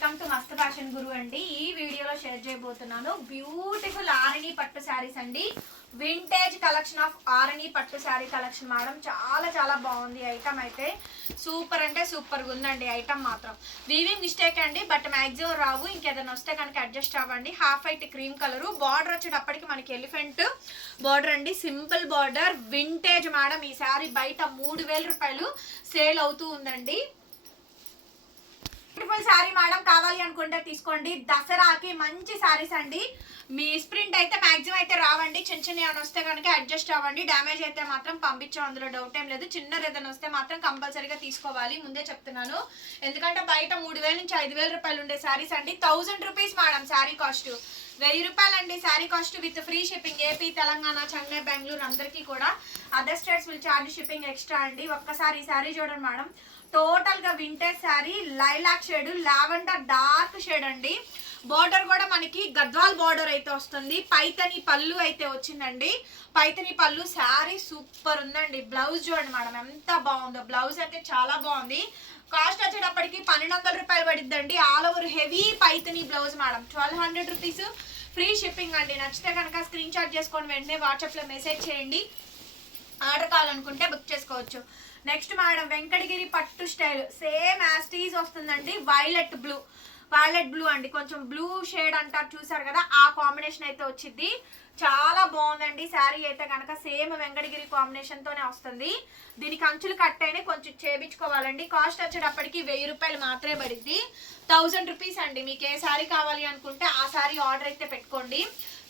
Welcome to Mast fashion guru అండి. ఈ వీడియోలో షేర్ చేయబోతున్నాను బ్యూటిఫుల్ ఆరణి పట్టు శారీస్ అండి. వింటేజ్ కలెక్షన్ ఆఫ్ ఆరణి పట్టు శారీ కలెక్షన్ మేడం చాలా చాలా బాగుంది ఐటమ్ అయితే. సూపర్ అంటే సూపర్గా ఉందండి ఐటమ్ మాత్రం. వీవింగ్ మిస్టేక్ అండి బట్ మ్యాక్సిమం రావు. ఇంకేదైనా వస్తే కనుక అడ్జస్ట్ అవ్వండి. Half white cream colour border వచ్చేటప్పటికి మనకి ఎలిఫెంట్ బార్డర్ అండి. సింపుల్ బార్డర్ వింటేజ్ మేడం ఈ శారీ బయట మూడు వేల రూపాయలు సేల్ అవుతూ ఉందండి. బ్యూటిఫుల్ శారీ మేడం కావాలి అనుకుంటే తీసుకోండి. దసరాకి మంచి శారీస్ అండి. మీ స్ప్రింట్ అయితే మాక్సిమం అయితే రావండి. చిన్న చిన్న ఏమైనా వస్తే కనుక అడ్జస్ట్ అవ్వండి. డ్యామేజ్ అయితే మాత్రం పంపించాం అందులో డౌట్ ఏం లేదు. చిన్నది ఏదైనా వస్తే మాత్రం కంపల్సరీగా తీసుకోవాలి. ముందే చెప్తున్నాను. ఎందుకంటే బయట మూడు వేల నుంచి ఐదు వేల రూపాయలు ఉండే శారీస్ అండి. Thousand rupees madam sari cost వెయ్యి రూపాయలు అండి sari cost with free shipping AP Telangana Chennai Bengaluru అందరికీ కూడా. Other states will charge shipping extra అండి. ఒక్కసారి ఈ శారీ చూడండి మేడం టోటల్గా vintage sari lilac shade lavender dark shade అండి. బార్డర్ కూడా మనకి గద్వాల్ బార్డర్ అయితే వస్తుంది. పైతని పళ్ళు అయితే వచ్చిందండి. పైతని పళ్ళు శారీ సూపర్ ఉందండి. బ్లౌజ్ చూడండి మేడం ఎంత బాగుందో. బ్లౌజ్ అయితే చాలా బాగుంది. కాస్ట్ వచ్చేటప్పటికి పన్నెండు వందల రూపాయలు పడిద్దండి. All over heavy Paithani blouse madam. Twelve hundred rupees. Free shipping అండి. నచ్చితే కనుక స్క్రీన్ షాట్ చేసుకొని వెంటనే వాట్సాప్లో మెసేజ్ చేయండి. ఆర్డర్ కావాలనుకుంటే బుక్ చేసుకోవచ్చు. నెక్స్ట్ మేడం వెంకటగిరి పట్టు స్టైల్. సేమ్ యాస్టీస్ వస్తుందండి వైలెట్ బ్లూ వైలెట్ బ్లూ అండి. కొంచెం బ్లూ షేడ్ అంటారు చూసారు కదా ఆ కాంబినేషన్ అయితే వచ్చింది. చాలా బాగుందండి. శారీ అయితే కనుక సేమ్ వెంకటగిరి కాంబినేషన్తోనే వస్తుంది. దీనికి అంచులు కట్ అయినా కొంచెం చేపించుకోవాలండి. కాస్ట్ వచ్చేటప్పటికి వెయ్యి రూపాయలు మాత్రమే పడింది. థౌజండ్ రూపీస్ అండి. మీకు ఏ శారీ కావాలి అనుకుంటే ఆ శారీ ఆర్డర్ అయితే పెట్టుకోండి.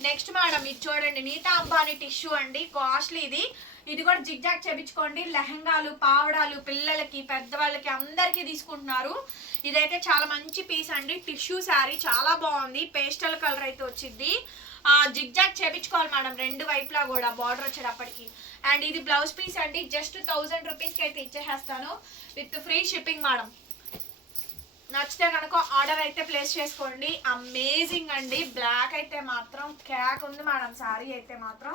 నెక్స్ట్ మేడం ఇది చూడండి నీతా అంబానీ టిష్యూ అండి. కాస్ట్లీ ఇది. ఇది కూడా జిగ్జాగ్ చేపించుకోండి. లెహంగాలు పావడాలు పిల్లలకి పెద్దవాళ్ళకి అందరికీ తీసుకుంటున్నారు. ఇదైతే చాలా మంచి పీస్ అండి. టిష్యూ శారీ చాలా బాగుంది. పేస్టల్ కలర్ అయితే వచ్చింది. జిగ్జాగ్ చేపించుకోవాలి మేడం రెండు వైపులా కూడా బార్డర్ వచ్చేటప్పటికి. అండ్ ఇది బ్లౌజ్ పీస్ అండి. జస్ట్ థౌజండ్ రూపీస్కి అయితే ఇచ్చేసేస్తాను. విత్ ఫ్రీ షిప్పింగ్ మేడం నచ్చితే కనుక ఆర్డర్ అయితే ప్లేస్ చేసుకోండి. అమేజింగ్ అండి. బ్లాక్ అయితే మాత్రం క్యాక్ ఉంది మేడం శారీ అయితే మాత్రం.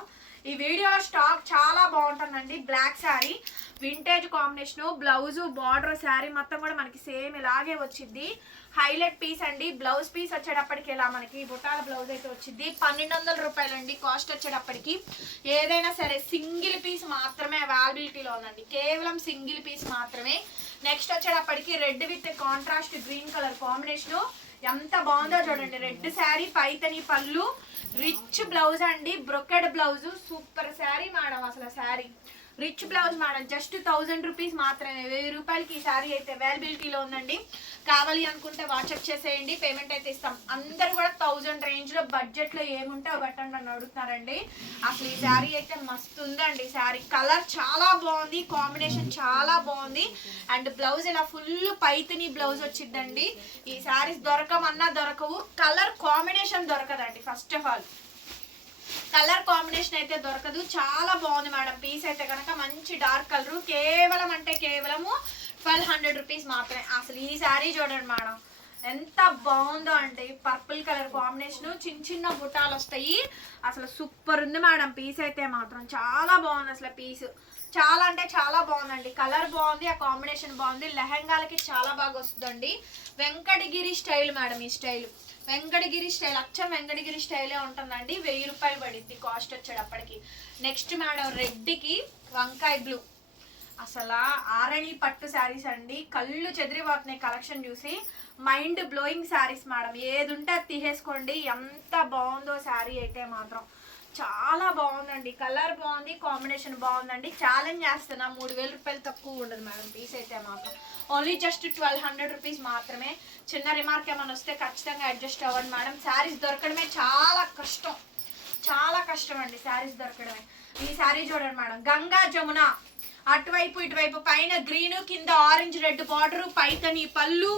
ఈ వీడియోలో స్టాక్ చాలా బాగుంటుందండి. Black sari vintage combination blouse border sari మొత్తం కూడా మనకి సేమ్ ఇలాగే వచ్చింది హైలైట్ పీస్ అండి. బ్లౌజ్ పీస్ వచ్చేటప్పటికి ఇలా మనకి బుటాల బ్లౌజ్ అయితే వచ్చింది. పన్నెండు వందల రూపాయలు అండి కాస్ట్ వచ్చేటప్పటికి. ఏదైనా సరే సింగిల్ పీస్ మాత్రమే అవైలబిలిటీలో ఉందండి. కేవలం సింగిల్ పీస్ మాత్రమే. నెక్స్ట్ వచ్చేటప్పటికి red with contrast green colour combination. ఎంత బాగుందో చూడండి. Red sari Paithani pallu rich blouse అండి. Brocade blouse. Super sari madam అసలు sari. Rich blouse madam just thousand rupees మాత్రమే. వెయ్యి రూపాయలకి ఈ శారీ అయితే అవైలబిలిటీలో ఉందండి. కావాలి అనుకుంటే వాట్సాప్ చేసేయండి పేమెంట్ అయితే ఇస్తాం. అందరు కూడా థౌజండ్ రేంజ్లో బడ్జెట్లో ఏముంటే పెట్టండి అని అడుగుతున్నారండి. అసలు ఈ శారీ అయితే మస్తు ఉందండి. శారీ కలర్ చాలా బాగుంది కాంబినేషన్ చాలా బాగుంది. అండ్ బ్లౌజ్ ఇలా ఫుల్ పైతిని బ్లౌజ్ వచ్చిందండి ఈ శారీస్ దొరకమన్నా దొరకవు. కలర్ కాంబినేషన్ దొరకదండి first of all colour combination అయితే దొరకదు. చాలా బాగుంది మేడం. పీస్ అయితే కనుక మంచి డార్క్ కలర్. కేవలం అంటే కేవలము ట్వెల్వ్ హండ్రెడ్ రూపీస్ మాత్రమే. అసలు ఈ శారీ చూడండి మేడం. ఎంత బాగుందో అంటే పర్పుల్ కలర్ కాంబినేషన్. చిన్న చిన్న బుటాలు వస్తాయి అసలు సూపర్ ఉంది మేడం. పీస్ అయితే మాత్రం చాలా బాగుంది అసలు పీస్. చాలా అంటే చాలా బాగుందండి. కలర్ బాగుంది ఆ కాంబినేషన్ బాగుంది. లెహంగాలకి చాలా బాగా వస్తుందండి. వెంకటగిరి స్టైల్ మేడం ఈ స్టైల్. వెంకటగిరి స్టైల్ అచ్చం వెంకటగిరి స్టైలే ఉంటుందండి. వెయ్యి రూపాయలు పడింది కాస్ట్ వచ్చేటప్పటికి. నెక్స్ట్ మేడం రెడ్డికి వంకాయ బ్లూ. అసలు ఆరణి పట్టు శారీస్ అండి. కళ్ళు చెదిరిపోతున్నాయి కలెక్షన్ చూసి. Mind blowing saris madam. ఏది ఉంటే అది తీసేసుకోండి. ఎంత బాగుందో శారీ అయితే మాత్రం. చాలా బాగుందండి. కలర్ బాగుంది కాంబినేషన్ బాగుందండి. ఛాలెంజ్ చేస్తున్నా. మూడు వేల రూపాయలు తక్కువ ఉండదు మేడం. పీస్ అయితే మాత్రం. Only just twelve hundred rupees మాత్రమే. చిన్న రిమార్క్ ఏమైనా వస్తే ఖచ్చితంగా అడ్జస్ట్ అవ్వండి మేడం. శారీస్ దొరకడమే చాలా కష్టం. చాలా కష్టం అండి శారీస్ దొరకడమే. ఈ శారీ చూడండి మేడం. గంగా జమున. అటువైపు ఇటువైపు పైన గ్రీన్ కింద ఆరెంజ్ రెడ్ బార్డర్ పైతని పళ్ళు.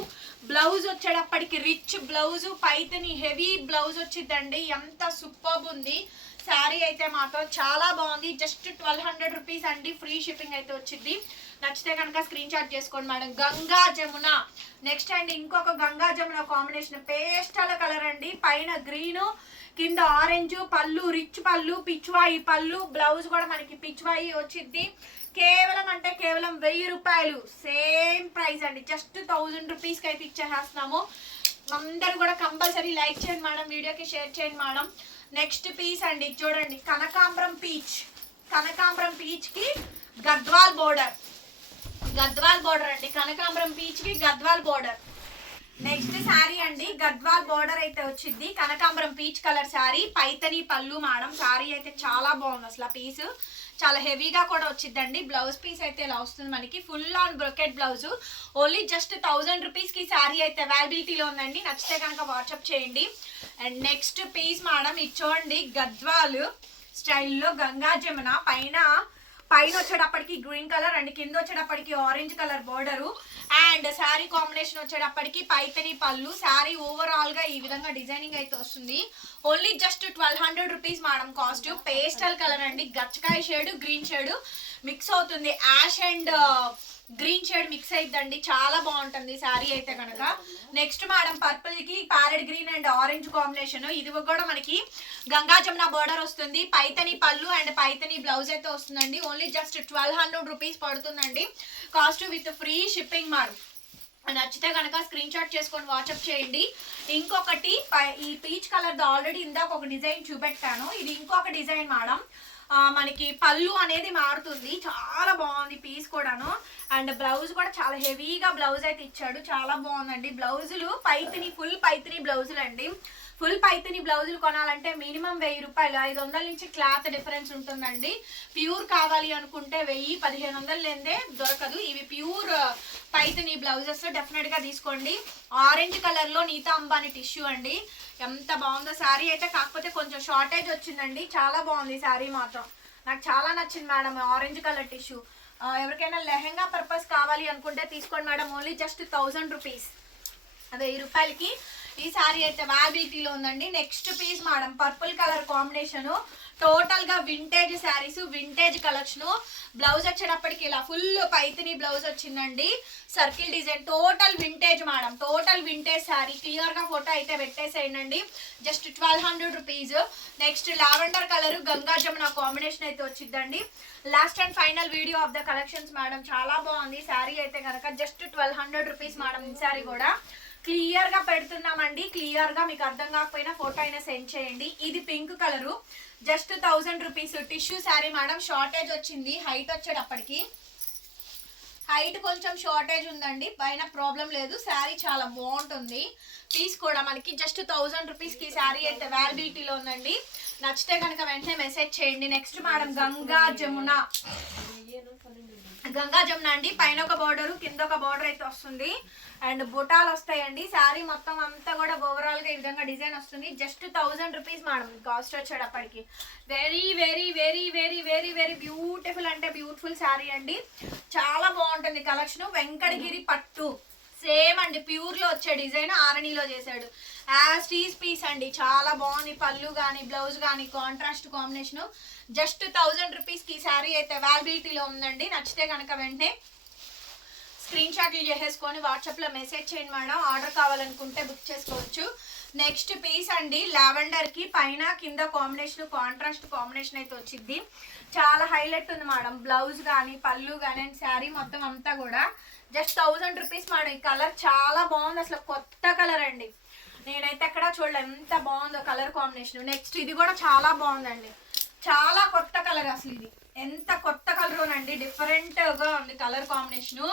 బ్లౌజ్ వచ్చేటప్పటికి rich blouse Paithani heavy blouse వచ్చిందండి. ఎంత సూపర్బ్ ఉంది. శారీ అయితే మాత్రం చాలా బాగుంది. జస్ట్ ట్వెల్వ్ హండ్రెడ్ రూపీస్ అండి. ఫ్రీ షిప్పింగ్ అయితే వచ్చింది. నచ్చితే కనుక స్క్రీన్ షాట్ చేసుకోండి మేడం. గంగా జమున. నెక్స్ట్ అండి ఇంకొక Ganga Jamuna combination pastel colour అండి. పైన గ్రీను కింద ఆరెంజ్ పళ్ళు రిచ్ పళ్ళు పిచ్వాయి పళ్ళు. బ్లౌజ్ కూడా మనకి పిచ్వాయి వచ్చింది. కేవలం అంటే కేవలం వెయ్యి రూపాయలు. సేమ్ ప్రైస్ అండి. జస్ట్ థౌజండ్ రూపీస్కి అయితే ఇచ్చేసేస్తున్నాము. అందరూ కూడా కంపల్సరీ లైక్ చేయండి మేడం వీడియోకి షేర్ చేయండి మేడం. నెక్స్ట్ పీస్ అండి చూడండి. కనకాంబరం పీచ్. కనకాంబరం పీచ్కి గద్వాల్ బోర్డర్ గద్వాల్ బోర్డర్ అండి. కనకాంబరం పీచ్కి గద్వాల్ బోర్డర్ నెక్స్ట్ శారీ అండి గద్వాల్ బోర్డర్ అయితే వచ్చింది. కనకాంబరం పీచ్ కలర్ శారీ పైతని పళ్ళు మేడం. శారీ అయితే చాలా బాగుంది అసలు ఆ పీస్ చాలా హెవీగా కూడా వచ్చిందండి బ్లౌజ్ పీస్ అయితే ఇలా వస్తుంది మనకి. Full on brocade blouse only just thousand రూపీస్కి శారీ అయితే అవైలబిలిటీలో ఉందండి. నచ్చితే కనుక వాట్సాప్ చేయండి. అండ్ నెక్స్ట్ పీస్ మేడం ఇది చూడండి. స్టైల్లో గంగా జమున. పైన పైన వచ్చేటప్పటికి గ్రీన్ కలర్ అండ్ కింద వచ్చేటప్పటికి orange colour border and sari combination వచ్చేటప్పటికి పైతని పళ్ళు. శారీ ఓవరాల్గా ఈ విధంగా డిజైనింగ్ అయితే వస్తుంది. Only just twelve hundred rupees madam cost pastel colour అండి. గచ్చకాయ షేడ్ గ్రీన్ షేడ్ మిక్స్ అవుతుంది. Ash and green shade mix అయిద్దండి. చాలా బాగుంటుంది శారీ అయితే కనుక. Next madam పర్పుల్కి parrot green and orange combination ఇది కూడా మనకి గంగా జమున బోర్డర్ వస్తుంది. పైతని పళ్ళు అండ్ పైతని బ్లౌజ్ అయితే వస్తుందండి. Only just twelve hundred rupees పడుతుందండి. Cost with free shipping madam నచ్చితే కనుక స్క్రీన్ షాట్ చేసుకొని వాట్సాప్ చేయండి. ఇంకొకటి పై- ఈ పీచ్ కలర్ ఆల్రెడీ ఇందాక ఒక డిజైన్ చూపెట్టాను. ఇది ఇంకొక డిజైన్ మేడం మనకి పళ్ళు అనేది మారుతుంది. చాలా బాగుంది పీస్ కూడాను. అండ్ బ్లౌజ్ కూడా చాలా హెవీగా బ్లౌజ్ అయితే ఇచ్చాడు. చాలా బాగుందండి. బ్లౌజులు పైతిని ఫుల్ పైతిని బ్లౌజులు అండి ఫుల్ పైతని బ్లౌజులు కొనాలంటే మినిమం వెయ్యి రూపాయలు. ఐదు వందల నుంచి క్లాత్ డిఫరెన్స్ ఉంటుందండి. ప్యూర్ కావాలి అనుకుంటే వెయ్యి పదిహేను వందలు లేదే దొరకదు. ఇవి ప్యూర్ పైతని బ్లౌజెస్ డెఫినెట్గా తీసుకోండి. ఆరెంజ్ కలర్లో నీతా అంబానీ టిష్యూ అండి. ఎంత బాగుందో శారీ అయితే కాకపోతే కొంచెం షార్టేజ్ వచ్చిందండి. చాలా బాగుంది శారీ మాత్రం. నాకు చాలా నచ్చింది మేడం ఆరెంజ్ కలర్ టిష్యూ. ఎవరికైనా లెహెంగా పర్పస్ కావాలి అనుకుంటే తీసుకోండి madam. Only just thousand rupees. వెయ్యి రూపాయలకి ఈ సారీ అయితే అవైలబిలిటీలో ఉందండి. Next piece madam purple colour combination. టోటల్గా vintage saris vintage collection. Blouse వచ్చేటప్పటికి ఇలా ఫుల్ పైతిని బ్లౌజ్ వచ్చిందండి. Circle design total vintage madam total vintage sari. క్లియర్గా ఫోటో అయితే పెట్టేసేయండి just twelve hundred rupees. Next lavender colour Ganga Jamuna combination అయితే వచ్చిందండి. Last and final video of the collections madam చాలా బాగుంది. శారీ అయితే కనుక just twelve hundred rupees madam ఈ శారీ కూడా. క్లియర్గా పెడుతున్నామండి. క్లియర్గా మీకు అర్థం కాకపోయినా ఫోటో అయినా సెండ్ చేయండి. ఇది pink colour just thousand rupees tissue sari madam shortage వచ్చింది. హైట్ వచ్చేటప్పటికి. హైట్ కొంచెం షార్టేజ్ ఉందండి. పైన ప్రాబ్లం లేదు. శారీ చాలా బాగుంటుంది. పీస్ కూడా మనకి జస్ట్ థౌజండ్ రూపీస్కి శారీ అయితే అవైలబిలిటీలో ఉందండి. నచ్చితే కనుక వెంటనే మెసేజ్ చేయండి. నెక్స్ట్ మేడం గంగా జమున గంగా జమున అండి. పైన ఒక బార్డర్ కింద ఒక బార్డర్ అయితే వస్తుంది. అండ్ బుటాలు వస్తాయండి. శారీ మొత్తం అంతా కూడా ఓవరాల్గా ఈ విధంగా డిజైన్ వస్తుంది. Just thousand rupees madam cost వచ్చేటప్పటికి. Very very very very very very beautiful అంటే బ్యూటిఫుల్ శారీ అండి. చాలా బాగుంటుంది కలెక్షన్ వెంకటగిరి పట్టు. సేమ్ అండి ప్యూర్లో వచ్చే డిజైన్ ఆరణిలో చేశాడు. యాజ్ టీస్ పీస్ అండి చాలా బాగుంది. పళ్ళు కానీ బ్లౌజ్ కానీ కాంట్రాస్ట్ కాంబినేషన్ జస్ట్ థౌజండ్ రూపీస్కి ఈ శారీ అయితే అవైలబిలిటీలో ఉందండి. నచ్చితే కనుక వెంటనే స్క్రీన్ షాట్లు చేసేసుకొని వాట్సాప్లో మెసేజ్ చేయండి మేడం. ఆర్డర్ కావాలనుకుంటే బుక్ చేసుకోవచ్చు. నెక్స్ట్ పీస్ అండి లావెండర్కి పైన కింద కాంబినేషన్ కాంట్రాస్ట్ కాంబినేషన్ అయితే వచ్చింది. చాలా హైలైట్ ఉంది మేడం. బ్లౌజ్ కానీ పళ్ళు కానీ అండ్ శారీ మొత్తం అంతా కూడా. Just thousand rupees madam. ఈ కలర్ చాలా బాగుంది అసలు కొత్త కలర్ అండి. నేనైతే ఎక్కడ చూడలే ఎంత బాగుందో కలర్ కాంబినేషన్ నెక్స్ట్ ఇది కూడా చాలా బాగుందండి. చాలా కొత్త కలర్ అసలు ఇది. ఎంత కొత్త కలర్ అండి. డిఫరెంట్గా ఉంది కలర్ కాంబినేషన్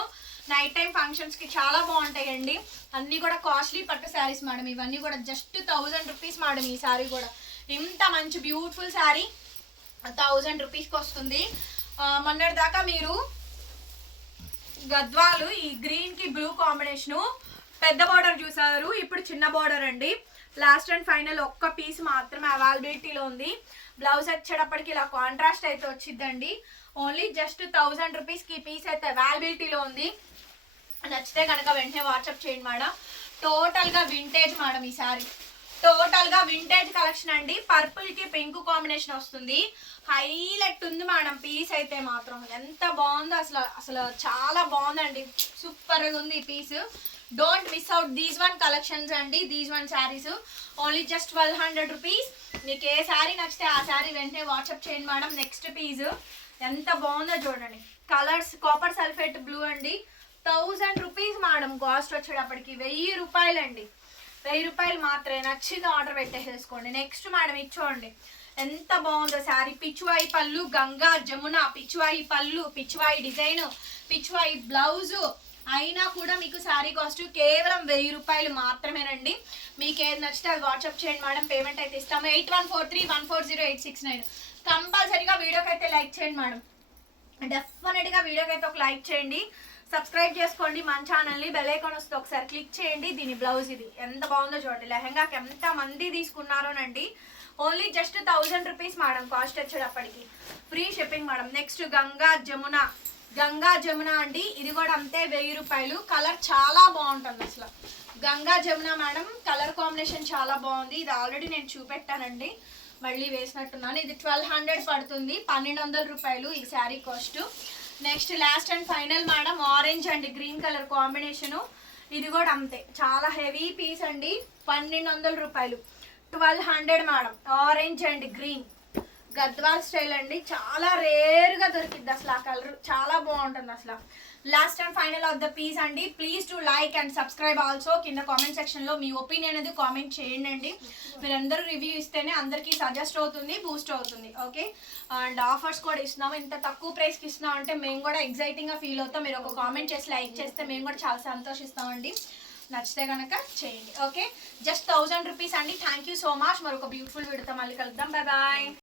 నైట్ టైం ఫంక్షన్స్కి చాలా బాగుంటాయండి. అన్నీ కూడా కాస్ట్లీ పట్టు శారీస్ మేడం ఇవన్నీ కూడా జస్ట్ థౌజండ్ రూపీస్ మేడం ఈ శారీ కూడా. ఇంత మంచి బ్యూటిఫుల్ శారీ థౌజండ్ రూపీస్కి వస్తుంది. మొన్నటిదాకా మొన్నటి దాకా మీరు గద్వాలు ఈ గ్రీన్కి బ్లూ కాంబినేషన్ పెద్ద బార్డర్ చూసారు ఇప్పుడు చిన్న బార్డర్ అండి. లాస్ట్ అండ్ ఫైనల్ ఒక్క పీస్ మాత్రమే అవైలబిలిటీలో ఉంది. బ్లౌజ్ వచ్చేటప్పటికి ఇలా కాంట్రాస్ట్ అయితే వచ్చిందండి ఓన్లీ జస్ట్ థౌజండ్ రూపీస్కి ఈ పీస్ అయితే అవైలబిలిటీలో ఉంది. నచ్చితే కనుక వెంటనే వాట్సాప్ చేయండి మేడం. టోటల్గా వింటేజ్ మేడం ఈ సారీ టోటల్గా వింటేజ్ కలెక్షన్ అండి. పర్పుల్కి పింక్ కాంబినేషన్ వస్తుంది. హైలైట్ ఉంది మేడం. పీస్ అయితే మాత్రం ఎంత బాగుందో అసలు అసలు చాలా బాగుందండి. సూపర్గా ఉంది ఈ piece. Don't miss out these one collections అండి. These one saris only just twelve hundred rupees మీకు ఏ శారీ నచ్చితే ఆ శారీ వెంటనే వాట్సాప్ చేయండి మేడం. Next piece. ఎంత బాగుందో చూడండి. కలర్స్ కాపర్ సల్ఫేట్ బ్లూ అండి. Thousand rupees madam. కాస్ట్ వచ్చేటప్పటికి వెయ్యి రూపాయలండి. వెయ్యి రూపాయలు మాత్రమే. నచ్చింది ఆర్డర్ పెట్టేసేసుకోండి. నెక్స్ట్ మేడం ఇచ్చోండి. ఎంత బాగుందో శారీ. పిచ్చువాయి పళ్ళు గంగా జమున పిచ్చువాయి పళ్ళు పిచ్చువాయి డిజైన్ పిచ్చువాయి బ్లౌజు. అయినా కూడా మీకు శారీ కాస్ట్ కేవలం వెయ్యి రూపాయలు మాత్రమేనండి. మీకు ఏది నచ్చితే అది వాట్సాప్ చేయండి మేడం పేమెంట్ అయితే ఇస్తాము. Eight one four three one four zero eight six nine. కంపల్సరీగా వీడియోకి అయితే లైక్ చేయండి మేడం డెఫినెట్గా వీడియోకి అయితే ఒక లైక్ చేయండి. సబ్స్క్రైబ్ చేసుకోండి. మన ఛానల్ని బెలైకాన్ వస్తే ఒకసారి క్లిక్ చేయండి. దీని బ్లౌజ్ ఇది. ఎంత బాగుందో చూడండి. లెహంగాకి ఎంత మంది తీసుకున్నారోనండి. Only just thousand rupees madam cost వచ్చేటప్పటికి free shipping madam next Ganga Jamuna. Ganga Jamuna అండి. ఇది కూడా అంతే వెయ్యి రూపాయలు. కలర్ చాలా బాగుంటుంది అసలు. Ganga Jamuna madam colour combination చాలా బాగుంది. ఇది ఆల్రెడీ నేను చూపెట్టానండి. మళ్ళీ వేసినట్టున్నాను. ఇది ట్వెల్వ్ హండ్రెడ్ పడుతుంది. పన్నెండు వందల రూపాయలు ఈ sari cost next last and final madam orange and green colour combination. ఇది కూడా అంతే. చాలా హెవీ పీస్ అండి పన్నెండు వందల రూపాయలు. Twelve hundred madam orange and green. Gadwal style అండి. చాలా రేర్గా దొరికిద్ది అసలు ఆ కలర్. చాలా బాగుంటుంది అసలు. Last and final of the piece అండి. Please to like and subscribe also కింద కామెంట్ సెక్షన్లో మీ ఒపీనియన్ అనేది కామెంట్ చేయండి అండి. మీరందరూ రివ్యూ ఇస్తేనే అందరికీ సజెస్ట్ అవుతుంది బూస్ట్ అవుతుంది. ఓకే అండ్ ఆఫర్స్ కూడా ఇస్తున్నాము. ఇంత తక్కువ ప్రైస్కి ఇస్తున్నాం అంటే మేము కూడా ఎగ్జైటింగ్గా ఫీల్ అవుతాం. మీరు ఒక కామెంట్ చేసి లైక్ చేస్తే మేము కూడా చాలా సంతోషిస్తామండి నచ్చితే కనుక చేయండి. ఓకే జస్ట్ థౌజండ్ రూపీస్ అండి. థ్యాంక్ యూ సో మచ్ మరొక బ్యూటిఫుల్ వీడియోతో మళ్ళీ కలుద్దాం. Bye bye